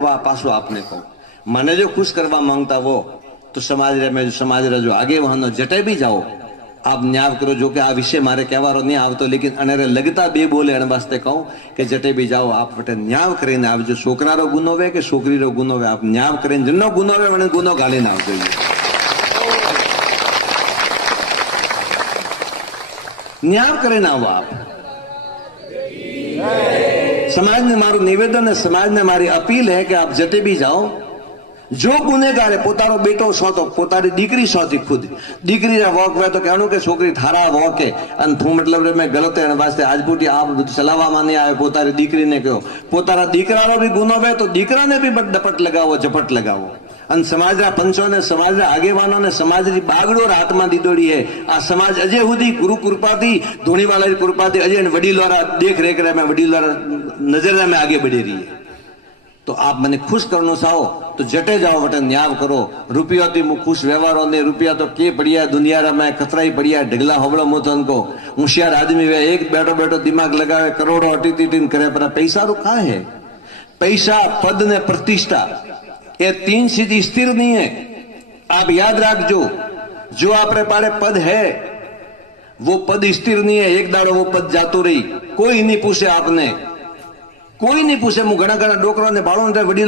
पासो आपने कहूं मने जो खुश करवा मांगता वो तो समाज रे जो आगे वहां जटे भी जाओ आप न्याय करो। जो कि आ विषय मारे कहवारो नहीं आवतो लेकिन अनेरे लगता बे बोले अने वास्ते कहूं कि जटे भी जाओ आप वटे न्याय करीने आवजो। छोकरारो गुनो वे के छोकरीरो गुनो वे आप न्याय करीने जनो गुनो वे मने गुनो गालीने आवजो। न्याय करीने आवो आप। समाज ने मारू निवेदन है, समाज ने मारी अपील है कि आप जटे भी जाओ जो गुनेगार है पोतारो बेटो सो तो पोतारी दीकरी सो थी खुद दीकरी रे वोक वे तो कहणो के छोकरी थारा वोक है अन थू मतलब रे मैं गलत है वास्ते आजपूटी आप चलावा माने आवे पोतारी दीकरी ने कहो पोतारा दीकरारो भी गुनो वे तो दीकरा ने भी डपट लगावो झपट लगावो। अन समाज रा पंचो ने समाज रा आगेवानो ने समाज री बागड़ो हाथ में दीदोड़ी है। आ समाज अजय हुदी गुरु कृपा थी धोनीवाला री कृपा थी अजय वडीलोरा देख रेख रे में वडीलोरा नजर में आगे बढ़ी रही है। तो आप मने खुश करनो चाहो तो जटे जाओ वटे न्याय करो। रुपया थी मु खुश व्यवहारों ने रुपया तो के पड़िया दुनिया रा में खतराई पड़िया ढगला होबड़ो मोतन को होशियार आदमी वे एक बैठो बैठो दिमाग लगावे करोड़ों अटी तीटीन करे पर पैसा रो का है। पैसा पद ने प्रतिष्ठा ये तीन चीज स्थिर नहीं है। आप याद रखजो जो आपरे पारे पद है वो पद स्थिर नहीं है। एक दाड़ो वो पद जातो रही कोई नहीं पूछे आपने कोई नहीं पूछे। मु घना घना डोकरा ने बाळो ने वडील